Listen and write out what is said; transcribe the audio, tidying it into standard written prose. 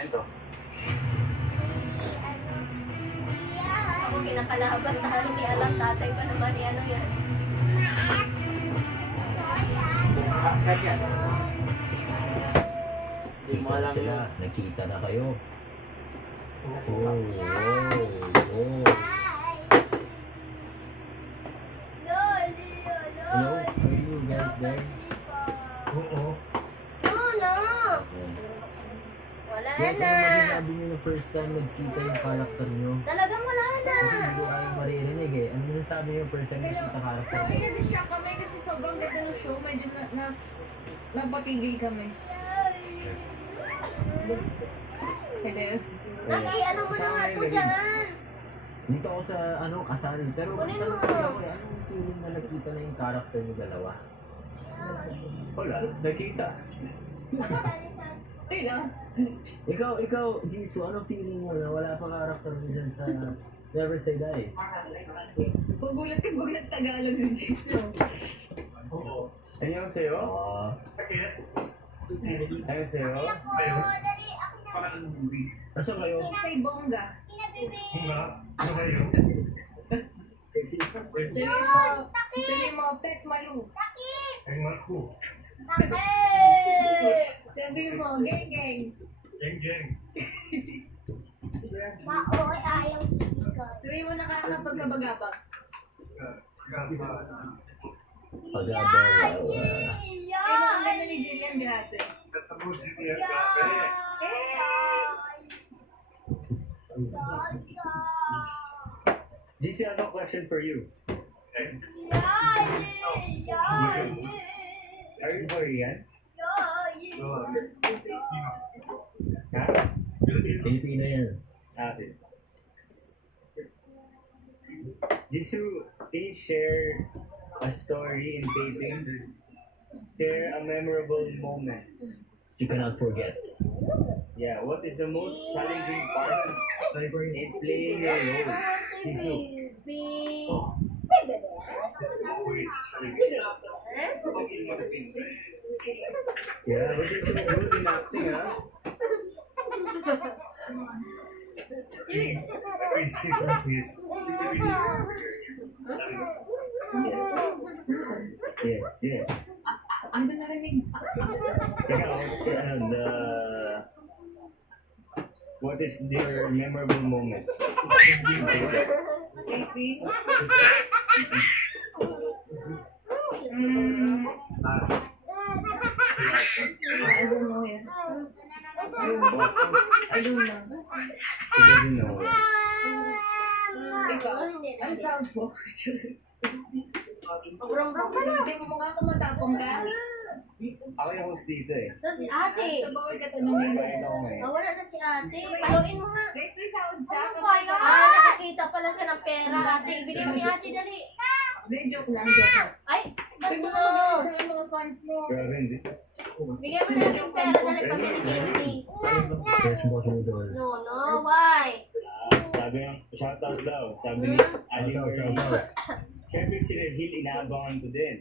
Nento. Ako kinakalaban na hindi alam tatay pa naman ano yan. Kahit yan. Hindi mo Kita na alam sila. yun. Nakita na kayo. Oh, oh, oh. Hello? How are you guys there? Oo. No, no. Okay. Wala Guys, na. ano masasabi niyo na first time nagkita yung character niyo? Talagang wala na. Kasi hindi ko kayong maririnig eh. Ano masasabi niyo first time Hello. nagkita character Sabi niyo? na-distract kami kasi sobrang ganda ng show. Medyo napatigil kami. Hello? Naki, ano mo na nga to dyan? Dito ako sa kasal. Pero Kunin tanong mo. ko ako eh, anong feeling na nakita na yung character niyo dalawa? Wala. Nakita. Okay lang. Ikaw, Jisoo, anong feeling mo na wala pa character mo dyan sa Never Say Die? Pagulat ka pag nagtagalog si Jason. Oo. Ano yung sa'yo? Bakit? Ano yung sa'yo? Parang movie. Nasaan kayo? Say bongga. Nga? Ano kayo? Sabi mo, pet malu. Ay, Marco. Sabi mo, geng geng. Geng-geng. Sabi mo, nakakapagkabagabag. Gaba. Pag-abawa. Sabi mo, ang ganda ni Jillian Grate. Sa tamo din niya gabi. Yes! This is a question for you. Are you Korean? Ha? Pilipino yan. Ate. Jisoo, can you share a story in taping? Share a memorable moment. You cannot forget. Yeah, what is the most challenging part in playing your role? Jisoo. Always challenging. Yeah, but you're so good in acting, ha? Every sequence is Yes. Ang ganda narinig. Ikaw, what is your memorable moment? Baby. I don't know yet. I don't know. He doesn't know. Ikaw, ang sound mo. Hindi mo nga ako matapong ka. Ako yung host dito eh. Ito si ate. Sa bawal ka tanongin. Kain ako ngayon. Wala na si ate. Paluin mo nga. Guys, may sound siya. Nakakita pala siya ng pera ate. Bigyan mo ni ate dali. Hindi, joke lang, joke lang. Ay, Sabi mo ano? na sa mga fans mo. Grabe, hindi. Bigyan mo na yung pera dali pamili candy. Fresh boss mo doon. No, why? Sabi ng shoutout daw. Sabi ni Ali Shoutout, Murray. shoutout. Siyempre si Regil, inaabangan ko din.